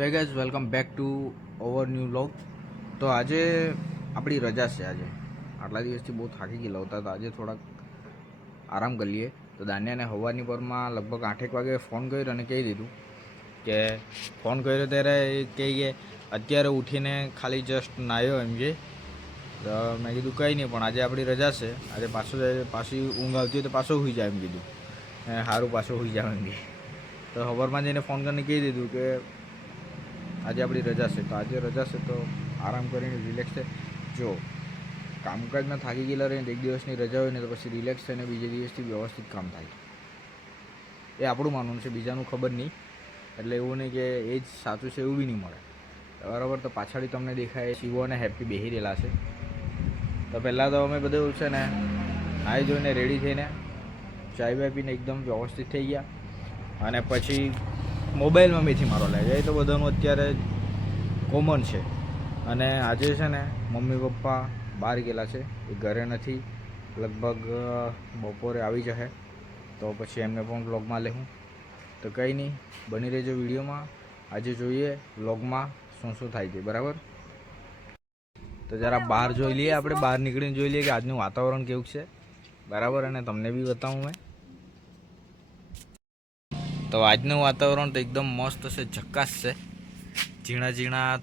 So hey guys welcome back to our new vlog તો આજે આપણી રજા છે આજે. આટલા દિવસથી બહુ થાકી ગયેલા હતા, તો આજે થોડાક આરામ કરી લઈએ. તો દાનિયાને હવાની પરમાં લગભગ આઠેક વાગે ફોન કર્યો અને કહી દીધું કે ફોન કર્યો ત્યારે એ કહી કે અત્યારે ઉઠીને ખાલી જસ્ટ નાહ્યો એમ કે. તો મેં કીધું કંઈ નહીં, પણ આજે આપણી રજા છે. આજે પાછો પાછી ઊંઘ આવતી હોય તો પાછો હોઈ જાય એમ કીધું. સારું પાછો હોઈ જાવ એમ કે. તો ખબરમાં જઈને ફોન કરીને કહી દીધું કે આજે આપણી રજા છે. તો આજે રજા છે તો આરામ કરીને રિલેક્સ છે જો કામકાજના થાકી ગયેલા રહીને એક દિવસની રજા હોય ને તો પછી રિલેક્સ થઈને બીજે દિવસથી વ્યવસ્થિત કામ થાય. એ આપણું માનવું છે, બીજાનું ખબર નહીં. એટલે એવું નહીં કે એ જ સાચું છે એવું બી નહીં મળે. બરાબર, તો પાછળથી તમને દેખાય, શિવો અને હેપી બેહી રહેલા છે. તો પહેલાં તો અમે બધું છે ને, નાહી જોઈને રેડી થઈને ચાય બાય પીને એકદમ વ્યવસ્થિત થઈ ગયા. અને પછી મોબાઈલમાં મેથી મારો લે જાય તો બધાનું અત્યારે કોમન છે. અને આજે છે ને, મમ્મી પપ્પા બહાર ગયેલા છે. એ ઘરે નથી. લગભગ બપોરે આવી જશે. તો પછી એમને પણ વ્લોગમાં લેવું તો કંઈ નહીં, બની રહેજો વિડીયોમાં. આજે જોઈએ વ્લોગમાં શું શું થાય છે, બરાબર? તો જરા બહાર જોઈ લઈએ આપણે, બહાર નીકળીને જોઈ લઈએ કે આજનું વાતાવરણ કેવું છે. બરાબર? અને તમને બી બતાવું મેં. તો આજનું વાતાવરણ તો એકદમ મસ્ત છે, ઝક્કાસ છે. ઝીણા ઝીણા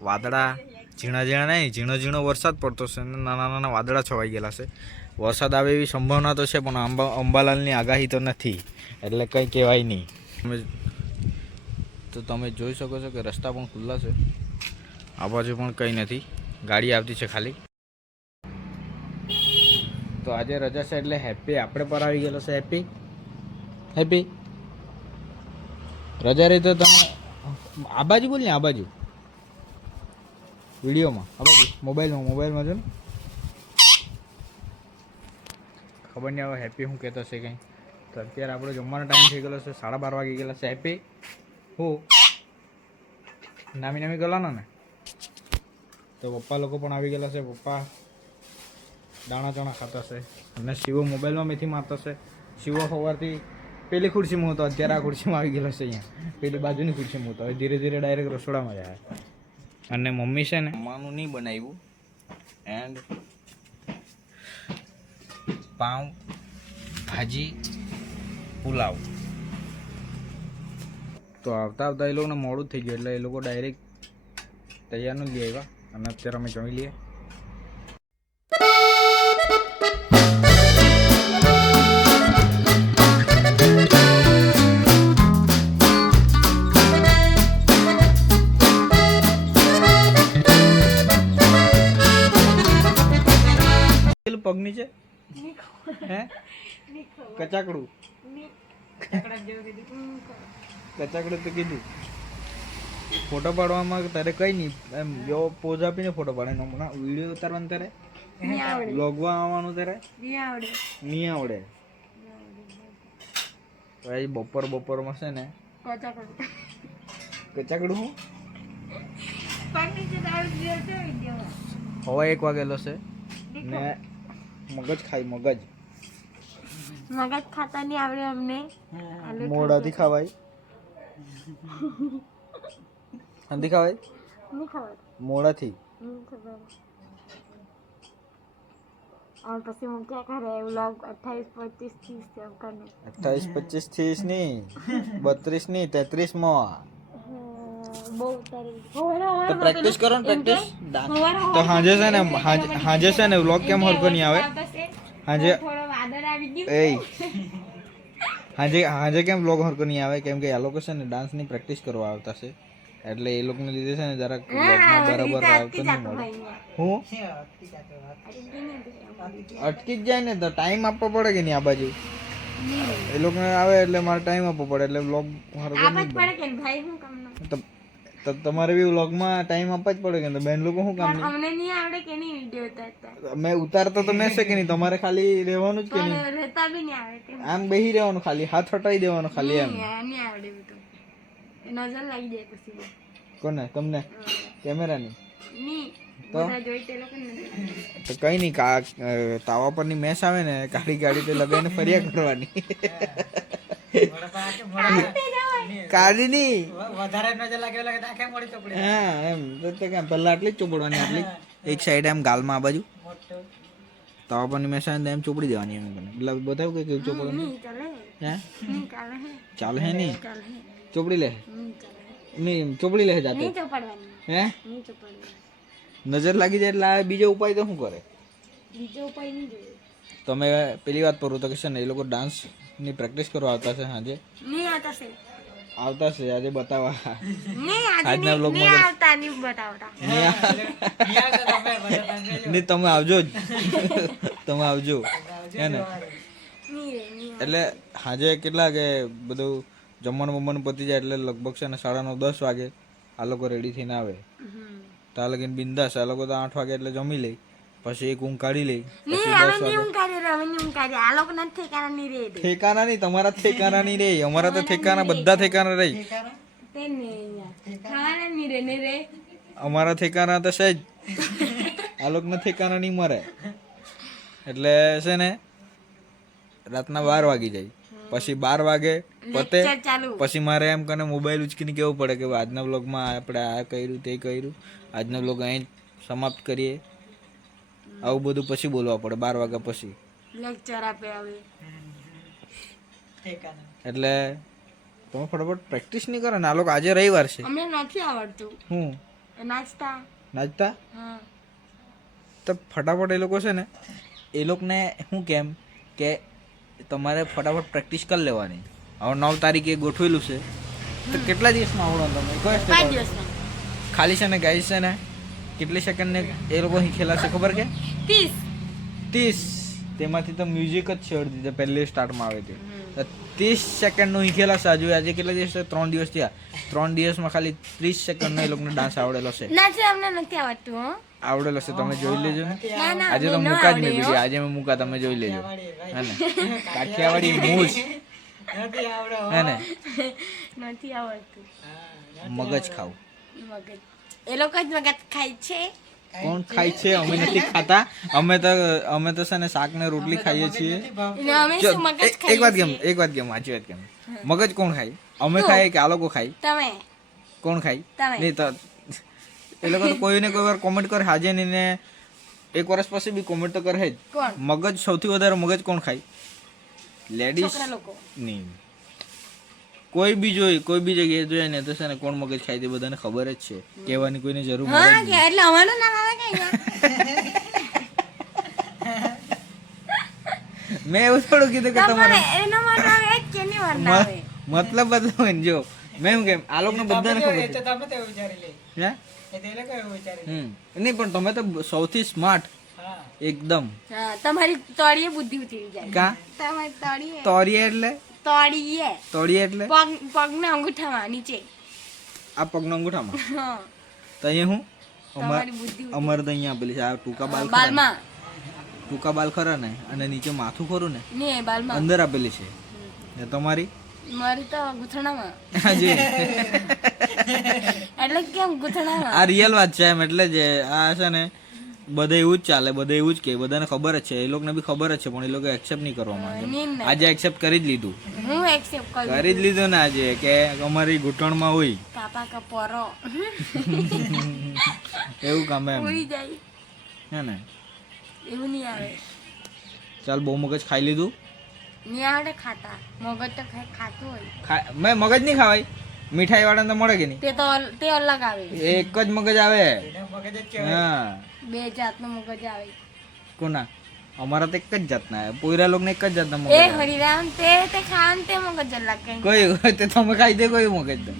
વાદળા, ઝીણા ઝીણા નહીં, ઝીણો ઝીણો વરસાદ પડતો છે અને નાના નાના વાદળા છવાઈ ગયેલા છે. વરસાદ આવે એવી સંભાવના તો છે, પણ અંબા, અંબાલાલની આગાહી તો નથી. એટલે કંઈ કહેવાય નહીં. તમે તો તમે જોઈ શકો છો કે રસ્તા પણ ખુલ્લા છે. આ બાજુ પણ કંઈ નથી. ગાડી આવતી છે ખાલી. તો આજે રજા છે એટલે હેપી, આપણે પર આવી ગયેલો છે હેપી. હેપી. રજા રહી તો તમે આ બાજુ બોલ ને, આ બાજુ. વિડીયોમાં. આ બાજુ. મોબાઈલમાં મોબાઈલમાં જો ને. ખબર નહીં હવે હેપી શું કહેતો છે કંઈ. તો અત્યારે આપણો જમવાનો ટાઈમ થઈ ગયેલો છે, સાડા બાર વાગી ગયેલા છે. હેપી? હું. નામી નામી ગયેલા ને? તો પપ્પા લોકો પણ આવી ગયેલા છે. પપ્પા દાણા ચણા ખાતા છે અને શિવો મોબાઈલમાં મેથી મારતા છે શિવો સવારથી પેલી ખુરશીમાં હતો અત્યારે આ ખુરશીમાં આવી ગયેલો છે અહીંયા. પેલી બાજુની ખુરશીમાં હતો. હવે ધીરે ધીરે ડાયરેક્ટ રસોડામાં જાય. અને મમ્મી છે ને જમવાનું નહીં બનાવ્યું. એન્ડ પાઉં ભાજી પુલાવ. તો આવતા આવતા એ લોકોને મોડું જ થઈ ગયું એટલે એ લોકો ડાયરેક્ટ તૈયારનું જ લઈ આવ્યા. અને અત્યારે અમે જમી લઈએ. હે? કચાકડું? કચાકડું તો કીધું. ફોટો પાડવામાં તારે કઈ નહીં. એમ જો પોઝ આપીને ફોટો પાડે. હમણાં વીડિયો ઉતારવાનું તારે? લોગવા આવવાનું તારે? નહીં આવડે. ભાઈ બપોર બપોરમાં છે ને કચાકડું. હું? હવે એક વાગેલો છે ને मगज खाई मगज मगज खाता नहीं आवे हमने मोड़ा दिखा भाई हाँ दिखा भाई नहीं खावा मोड़ा थी और पसी हम क्या कर रहे हैं व्लॉग 28 25 30 से करने 28 25 30 नहीं 32 नहीं 33 मो તો પ્રેક્ટિસ કરો ને પ્રેક્ટિસ તો હાજે છે ને હાંજે- છે ને વ્લોગ કેમ હરકો નહીં આવે? હાંજે થોડો વાદળ આવી ગયું. એ હાજે હાજે કેમ વ્લોગ હરકો નહીં આવે? કેમ કે આ લોકો છે ને ડાન્સની પ્રેક્ટિસ કરવા આવતા છે. એટલે એ લોકોને લીધે છે ને જરાક બરાબર આવતો નહીં મળે. હું? અટકી જ જાય ને તો ટાઈમ આપવો પડે કે નહીં આ બાજુ? એ લોકોને આવે એટલે મારે ટાઈમ આપવો પડે એટલે વ્લોગ હરકો નહીં પડે કે ભાઈ હું કામ તો તમારે બી વ્લોગમાં ટાઈમ આપવા જ પડે કે તો બેન લોકો શું કામ અમને નહીં આવડે કે નહીં વિડિયો ઉતારતા? મેં ઉતારતા તો મેં છે કે નહીં? તમારે ખાલી રહેવાનું જ કે નહીં? રહેતા બી નહીં આવડે આમ બેહી રહેવાનું ખાલી હાથ હટાવી દેવાનો ખાલી એમ. નહીં આવડે બધું નજર લાગી જાય પછી કોને? તમને? કેમેરાની? નહીં. તો? તે લોકો ને તો કઈ નહીં કા તાવા પરની મેસ આવે ને કાળી ગાડી તે લગાવીને ફર્યા કરવાની. કાઢી ની વધારે નજર લાગે લાગે તો મોડી ચોપડી. હા એમ. તો કાં પહેલા આટલી જ ચોપડવાની આટલી. એક સાઈડ એમ ગાલમાં આ બાજુ. તો આપણને મેસાને એમ ચોપડી દેવાની એમ એટલે બતાવું કે કેવું ચોપડવાનું ચાલે. હે? ચાલે હે. નહીં? ચોપડી લે. નહીં ચોપડી લે જાતે. હે? નજર લાગી જાય એટલે બીજો ઉપાય તો શું કરે? બીજો ઉપાય નહીં તમે પેલી વાત કરું તો કે છે ને એ લોકો ડાન્સની પ્રેક્ટિસ કરવા આવતા છે સાંજે નહીં આવતા છે. આવતા છે આજે બતાવવા. નહીં આજે આજના નહીં માં આવતા નહીં બતાવતા. તમે નહીં તમે આવજો જ. તમે આવજો. હે ને? એટલે સાંજે કેટલા કે બધું જમવાનું બમવાનું પતી જાય એટલે લગભગ છે ને સાડા નવ દસ વાગે આ લોકો રેડી થઈને આવે. તો આ લગીને બિંદાસ આ લોકો તો આઠ વાગે એટલે જમી લે. પછી એક ઉંકાળી લઈ. નહીં રે ઠેકાના નહીં તમારા ઠેકાના નહીં રે. અમારા તો ઠેકાના બધા ઠેકાના રહી. અમારા ઠેકાના તો છે જ. આ લોકોના ઠેકાના નહીં મરે. એટલે છે ને રાતના બાર વાગી જાય. પછી બાર વાગે પતે. પછી મારે એમ કને મોબાઈલ ઉચકીને કેવું પડે કે આજના બ્લોગમાં આપણે આ કર્યું તે કર્યું. આજનો બ્લોગ અહીં સમાપ્ત કરીએ. આવું બધું પછી બોલવા પડે બાર વાગ્યા પછી. લેક્ચર આપે આવે એટલે તમે ફટાફટ પ્રેક્ટિસ નહીં કરો ને આ લોકો આજે રવિવાર છે. અમને નથી આવડતું. હું? નાચતા નાચતા હા. તો ફટાફટ એ લોકો છે ને એ લોકોને શું કેમ કે તમારે ફટાફટ પ્રેક્ટિસ કરી લેવાની. હવે નવ તારીખે ગોઠવેલું છે. તો કેટલા દિવસમાં આવડો તમે? કયો ખાલી છે ને ગાઈસ છે ને? કેટલી સેકન્ડને એ લોકો અહીં ખેલાશે ખબર કે? ત્રીસ. ત્રીસ. તેમાંથી તો મ્યુઝિક જ છેડી દીધું પહેલી સ્ટાર્ટમાં આવે તે તો ત્રીસ સેકન્ડનું શીખેલા ખેલાશે હજુ આજે કેટલા દિવસ છે ત્રણ દિવસ થયા. ત્રણ દિવસમાં ખાલી ત્રીસ સેકન્ડનો એ લોકોને ડાન્સ આવડેલો છે. અમને નથી આવડતું આવડેલો છે તમે જોઈ લેજો ને. આજે તો મૂકા જ નહીં બીજી આજે મેં મૂકા તમે જોઈ લેજો. હે ને? કાઠિયાવાડી નથી હે. ને? નથી આવડતું. મગજ ખાવ. મગજ એ લોકો જ મગજ ખાય છે. કોણ ખાય છે? અમે નથી ખાતા. અમે તો અમે તો છે ને શાક ને રોટલી ખાઈએ છીએ. એક- વાત કેમ એક વાત કેમ સાચી વાત કેમ? મગજ કોણ ખાય? અમે ખાઈએ કે આ લોકો ખાય? તમે. કોણ ખાય? તમે. નહીં તો એ લોકો તો કોઈને કોઈ વાર કોમેન્ટ કરે હાજે નહીં ને એક વર્ષ પછી બી કોમેન્ટ તો કરે જ. મગજ સૌથી વધારે મગજ કોણ ખાય? લેડીઝ નહીં. કોઈ બી જોઈ કોઈ બી જગ્યાએ જોઈએ ને તો છે ને કોણ મગજ ખાય તે બધાને ખબર જ છે. કહેવાની કોઈને જરૂર હા કે એટલે અમારું નામ આવે કે મેં એવું થોડું કીધું કે તમારે તમારે એનો મતલબ આવે જ કે નહીં મત આવે? મતલબ બદલો ને જો. મેં એમ કેમ આ લોકોને બધાને ખબર છે. તમે તો એવું વિચારી લે. હે? એ તો એ લોકો એવું વિચારી લે. હમ. નહીં પણ તમે તો સૌથી સ્માર્ટ. એકદમ. તમારી તળીએ બુદ્ધિ ઉતરી જાય. કા? તમારી તળીએ એટલે? તળીએ. તોડીએ એટલે? પગ પગના અંગૂઠામાં નીચે. આ પગનો અંગૂઠામાં? તો અહીંયા હું? અમાર તો અહીંયા પેલી આ ટૂંકા બાલ ખરા ને? બાલમાં. ટૂંકા બાલ ખરા ને? અને નીચે માથું ખરું ને? ને બાલમાં. અંદર આપેલી છે. ને તમારી? મારી તો ગુથણામાં. હાજી એટલે કેમ ગુથણામાં? આ રિયલ વાત છે એમ એટલે જે આ છે ને બધે એવું જ ચાલે બધે એવું જ કે બધાને ખબર જ છે એ લોકોને બી ખબર જ છે પણ એ લોકો એક્સેપ્ટ નહીં કરવા માંગે. આજે એક્સેપ્ટ કરી જ લીધું. હું એક્સેપ્ટ કરું કરી જ લીધું. ને આજે કે અમારી ઘૂંટણમાં હોય. કાપા કપોરો એવું કામ એમ. ઉડી જાય. હે ને? એવું નહીં આવે. ચાલ બહુ મગજ ખાઈ લીધું? નહીં આવડે ખાતા. મગજ તો ખાતું હોય. મેં મગજ નહીં ખાવાય. મીઠાઈ વાળાને તો મળે કે નહીં? તે તો તે અલગ આવે. એક જ મગજ આવે? મગજ હા. બે જાતનો મગજ આવે. કોના? અમારા તો એક જ જાતના આવે. પોયરા લોકોને એક જ જાતના મગજ એ. હરિરામ તે તે ખાન તે મગજ અલગ કઈ. કોઈ તે તમે ખાઈ દે કોઈ મગજ તો.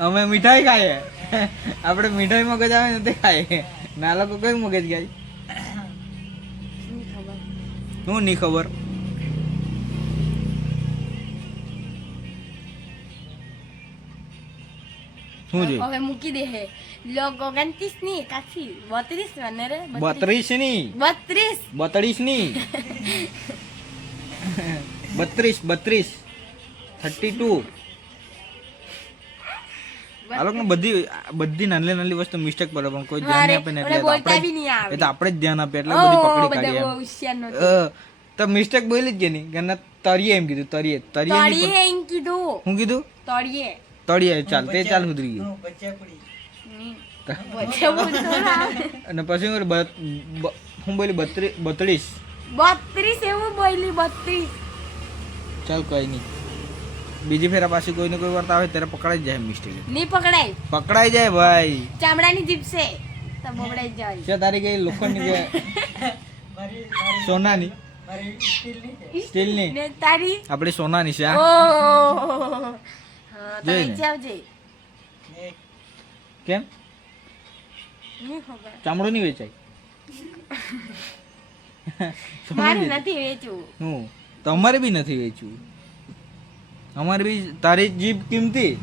અમે મીઠાઈ ખાઈએ. આપણે મીઠાઈ મગજ આવે ને તે ખાઈએ. ના લોકો કઈ મગજ ખાય. શું નહીં ખબર. શું છે? હવે મૂકી દે હે. લોગ ઓગણત્રીસની કાચી બત્રીસ બને રે બત્રીસ. ની બત્રીસ. બત્રીસની બત્રીસ બત્રીસ. Thirty two. આ બધી બધી નાની નાની વસ્તુ મિસ્ટેક પડે પણ કોઈ ધ્યાન આપે ને એટલે આપણે એ તો આપણે જ ધ્યાન આપે એટલે બધી પકડી કાઢીએ તો મિસ્ટેક બોલી જ કે નહીં કે તરીએ એમ કીધું તરીએ તરીએ એમ કીધું. હું કીધું? તળીએ તળીએ ચાલ તે ચાલ સુધરી ના અને પછી હું બોલી બત્રીસ બત્રીસ. બત્રીસ એવું બોલી બત્રીસ. ચાલ કઈ નહીં. બીજી ફેરા પાછી કોઈ ને કોઈ વાર્તા આવે ત્યારે પકડાઈ જાય મિસ્ટેક. નહીં પકડાય? પકડાઈ જાય ભાઈ. ચામડાની જીપસે તો બબડાઈ જાય. છે તારી કઈ લોખંડની કે સોનાની? સ્ટીલની સ્ટીલની. ને તારી? આપણે સોનાની છે ને કેમ? ચામડું નહીં વેચાય. મારે નથી વેચવું. હું? તમારે બી નથી વેચવું. અમારે બી તારી જીભ કિંમતી.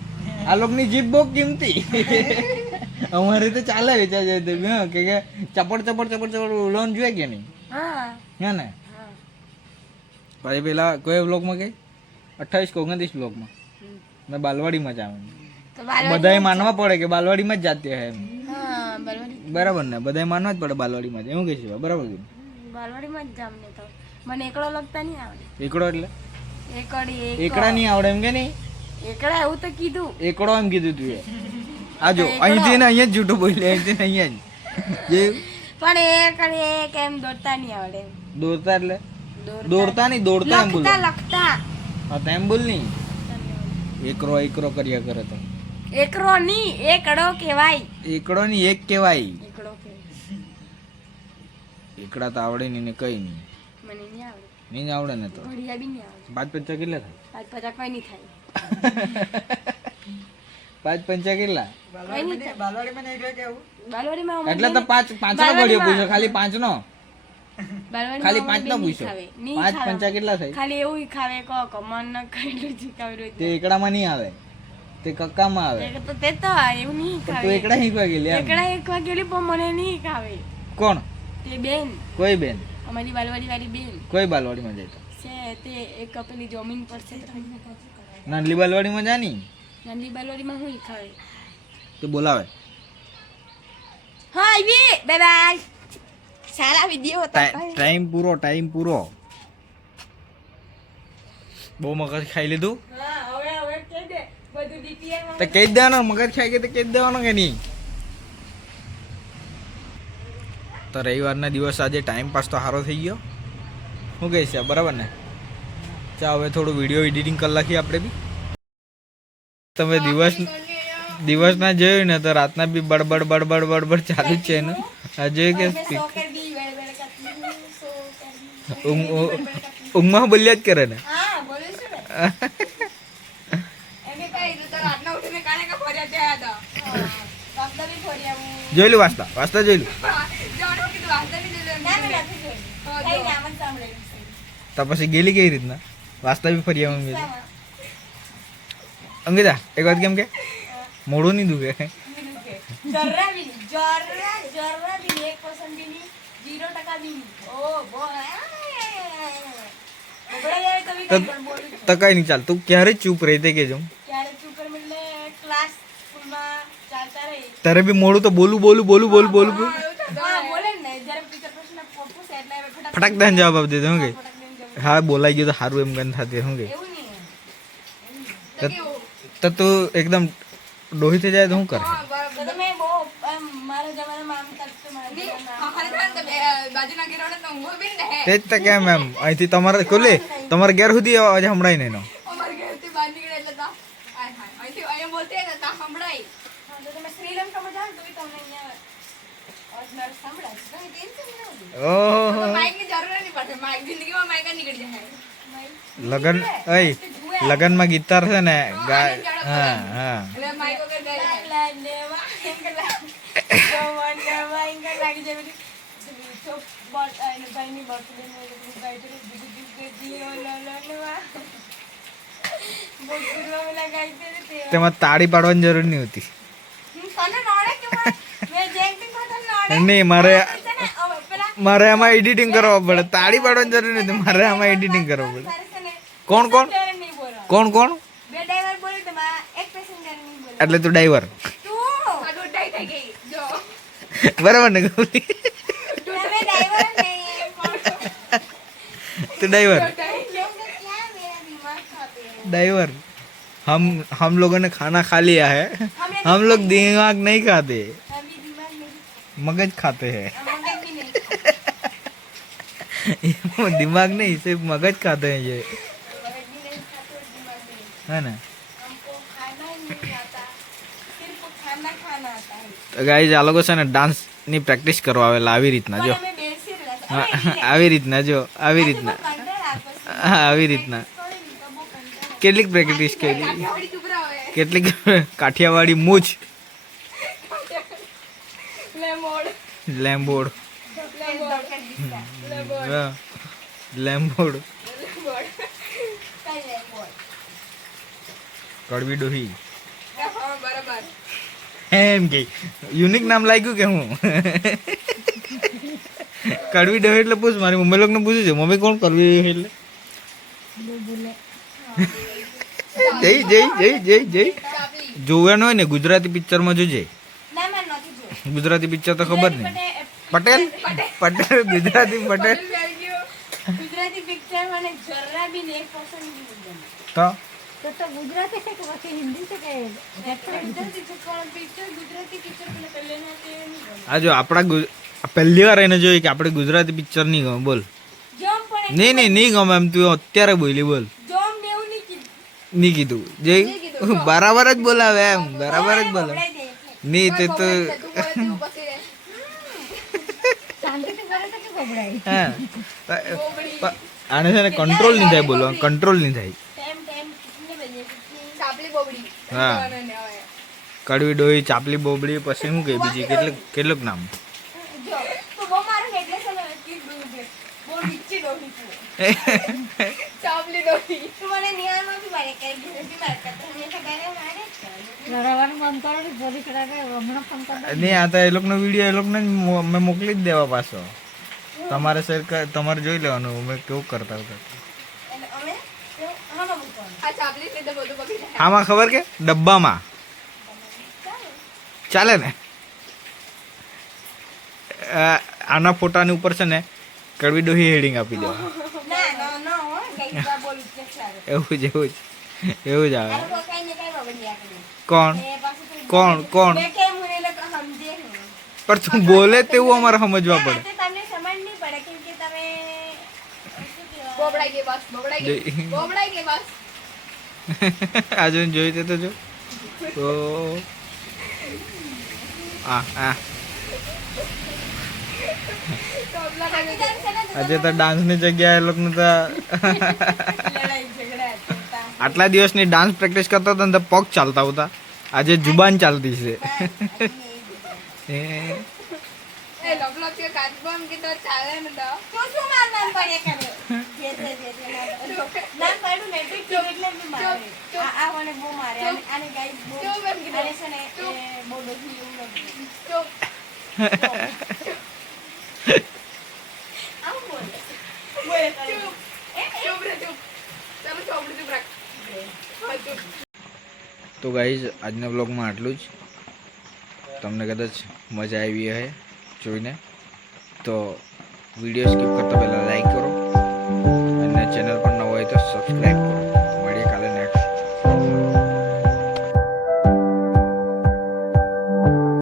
આ લોકોની જીભ બહુ કિંમતી. અમારે તો ચાલે વેચાય જાય કે કે ચપડ ચપડ ચપડ ચપડ લોન જોઈએ કે નહીં? હા. હે ને? પછી પેલા કોઈ બ્લોગમાં કે? અઠ્ઠાવીસ કે ઓગણત્રીસ બ્લોગમાં મેં બાલવાડીમાં જ આવે. બધાએ માનવા પડે કે બાલવાડીમાં જ જાતે હે બરાબર ને? બધાએ માનવા જ પડે બાલવાડીમાં જ. એવું કે છે બરાબર બાલવાડીમાં જ જામ ને તો. મને એકડો લગતા નહીં આવડે. એકડો એટલે? એકડી એકડા નહીં આવડે એમ કે નહીં? એકડા એવું તો કીધું. એકડો એમ કીધું તું આ જો અહીંથી ને અહીંયા જ જૂઠું બોલી અહીંથી ને અહીંયા જ. જે પણ એક એમ દોડતા નહીં આવડે દોડતા એટલે? દોડતા. નહીં દોડતા એમ બોલ. લખતા. હા તો એમ બોલ નહીં. એકરો એકરો કર્યા કરે તો. એકરો ની એકડો કહેવાય. એકડો નહીં એક કહેવાય. એકડો એકડા તો આવડે નહીં ને કઈ નહીં. મને નહીં આવડે. નહીં આવડે ને તો. ઘડિયા બી નહીં આવડે. પાંચ પંચા કેટલા થાય? પાંચ પંચા કઈ નહીં થાય. પાંચ પંચા કેટલા? બાલવાડી માં નહીં કે કેવું બાલવાડી માં એટલે તો પાંચ પાંચ નો ઘડિયો પૂછો ખાલી પાંચ નો ખાલી પાંચ બેન નો નહીં પૂછ્યો ખાવે. નહીં પાંચ પંચા કેટલા થાય? ખાલી એવું ખાવે કો કમન ન ખાયેલું જ ખાવે તે એકડામાં નહીં આવે. તે કક્કામાં આવે. તો તે તો એવું નહીં તો તું એકડા શીખવા ગયેલી એકડા એક વાગેલી પણ મને નહીં ખાવે. કોણ? તે બેન. કોઈ બેન? અમારી બાલવાડી વાળી બેન. કોઈ બાલવાડીમાં જાય છે તે એક પેલી જમીન પર છે. નાનલી હું ખાવે. તો બોલાવે. હા આવી બાય બાય. સારા વીડિયો હતા ટાઈમ પૂરો ટાઈમ પૂરો બહુ મગજ ખાઈ લીધું? હવે હવે કહી દે. બધું ડીપીઆર તો કહી દેવાનો મગજ ખાઈ ગયો તો કહી દેવાનો કે નહીં? તો રવિવારના દિવસ આજે ટાઈમ પાસ તો સારો થઈ ગયો. શું કહે છે બરાબર ને? ચા હવે થોડું વીડિયો એડિટિંગ કરી નાખીએ આપણે બી. તમે દિવસ દિવસના જોયું ને તો રાતના બી બડબડ બડબડ બડબડ ચાલુ જ છે એનું આ જોયું કે ઊંઘમાં બોલ્યા જ કરે ને. જોઈ બોલે છે ને. એમે કઈ તો તો રાતના ઉઠીને કાને કા ફર્યા ત્યાં હતા વાસ્તા વાંચતા વાસ્તા જોઈ છે. તો પછી કેવી રીતના? વાંચતા બી ફરી આવી અંગીતા એક વાત કેમ કે? મોડું નહીં દુખે. જરા બી જરા જરા બી એક પસંદ નહીં, ટકા બી નહીં. ઓ, બો, તો કંઈ ચાલ. તું ક્યારે ચૂપ રહી તે કેજો તારે બી મોડું તો બોલું બોલું બોલું બોલું બોલું. ફટાક દાન જવાબ આપી દેતો કે. હા બોલાઈ ગયું તો સારું એમ ગન થતી શું કે? તો તો તું એકદમ ડોહી થઈ જાય તો શું કરે તો તમે બહુ એમ મારા જમાનામાં આમ કરતો મારા જમાનામાં તે જ તો કેમ એમ? અહીંથી તમારે ખોલે તમારે ઘેર સુધી આજે સંભળાય નહીં લગન. ઓહો લગનમાં લગનમાં ગીતાર છે ને ગાય હા હા. લાગી એના ભાઈની birthday ને એ બધું ગાયું હતું. જુગુ જુગુ જીઓ લાલા લેવા. બહુ ગુરવામાં લગાવી છે ને તે. તેમાં તાળી પાડવાની જરૂર નહીં હોતી. નહીં મારે મારે આમાં એડિટિંગ કરવા પડે તાળી પાડવાની જરૂર નથી મારે આમાં એડિટિંગ કરવા પડે કોણ કોણ. કોણ કોણ બે driver બોલે તો મારા એક passenger નહીં બોલવાનું. એટલે તું ડ્રાઈવર બરાબર ને ગૌરી? तो ड्राइवर क्या मेरा दिमाग खाते हैं ड्राइवर हम हम लोगों ने खाना खा लिया है हमने हम लोग दिमाग नहीं खाते अभी दिमाग नहीं मगज खाते हैं हमने भी नहीं वो दिमाग नहीं सिर्फ मगज खाते हैं ये मगर भी नहीं खाते और दिमाग भी नहीं है ना हमको खाना ही नहीं आता सिर्फ खाना खाना आता है તો ગાઈઝ આ લોકો છે ને ડાન્સની પ્રેક્ટિસ કરવા આવેલા આવી રીતના જો આવી રીતના જો આવી રીતના. હા આવી રીતના. કેટલીક પ્રેક્ટિસ કરી. કેટલીક કાઠિયાવાડી મૂછ. લેમ્બોડ. લેમ્બોડ? કડવી ડોહી એમ કે યુનિક નામ લાગ્યું કે હું કડવી ડહે એટલે પૂછ મારી મમ્મી લોકોને પૂછ્યું છે. મમ્મી કોણ કડવી ડોહી એટલે? જય જય જય જય જય. જોવાનું હોય ને ગુજરાતી પિક્ચરમાં જોજે. ગુજરાતી પિક્ચર તો ખબર નહીં. પટેલ. પટેલ? પટેલ ગુજરાતી પટેલ. ગુજરાતી પિક્ચર મને જરા બી નહીં પસંદ તો? તો તો ગુજરાતી છે કે પછી હિન્દી છે કે ગુજરાતી છે? પણ પિક્ચર ગુજરાતી પિક્ચર પેલા પહેલેના તે નહીં ગમે. આ જો આપણા પહેલી વાર એને જોઈ કે આપણે ગુજરાતી પિક્ચર નહીં ગમે બોલ. નહીં નહીં નહીં ગમે એમ તું અત્યારે બોલી બોલ. નહીં કીધું. જે કીધું બરાબર જ બોલાવે એમ બરાબર જ બોલાવે. નહીં તે તો આને છે ને કંટ્રોલ નહીં થાય બોલવા કંટ્રોલ નહીં થાય. ટાઈમ ટાઈમ કિતને બજે કિતને ચાપલી બોબડી. હા. કડવી ડોહી ચાપલી બોબડી પછી શું કે બીજી કેટલું કેટલુંક નામ જો તો બહુ મારું ને એટલે છે ને એટલી દૂર છે બહુ નીચી ડોહી છું ચાપલી ડોહી તું મને નિહાળ નથી મારે કઈ ઘરેથી માર કરતા હંમેશા ઘરે નહીં, આ એ લોકોનો વીડિયો એ લોકોને મેં મોકલી જ દેવા પાછો. તમારે સર તમારે જોઈ લેવાનું મેં કેવું કરતા અમે આમાં ખબર કે? ડબ્બામાં. ચાલે ને? આના ફોટાની ઉપર છે ને, કડવી ડોહી હેડિંગ આપી દેવા ના ના ના હો કઈ બા બોલું છે સારું એવું જ એવું જ. એવું જ આવે. કોણ? કોણ? કોણ? પણ તું બોલે તેવું અમારે સમજવા પડે. આજે જોઈ તો જો. તો આ આજે તો ડાન્સની જગ્યાએ એ લોકોને તો. આટલા દિવસની ડાન્સ પ્રેક્ટિસ કરતા હતા ને તો પગ ચાલતા હતા. આજે જુબાન ચાલતી છે. એ એ લવલો કે કાચબમ કે તો ચાલે ને તો તું શું માર નામ પાડ્યા કરે? જે તે જે તે નામ. નામ પાડ્યું ને એટલે ઠીક એટલે બી મારે. આ આ મને બહુ મારે. આને- આને ગાય બહુ- ચૂપ એમ કીધું. આને છે ને એ બહુ ડોસી એવું લાગે. ચૂપ આવું બોલે. બોલે કરે. એમ, એમ. ચૂપ રે ચૂપ તમે ચોપડી ચૂપ રાખ હા, ચૂપ તો ગાઈઝ આજના બ્લોગમાં આટલું જ. તમને કદાચ મજા આવી હે જોઈને. તો વીડિયો સ્કીપ કરતા પહેલાં લાઈક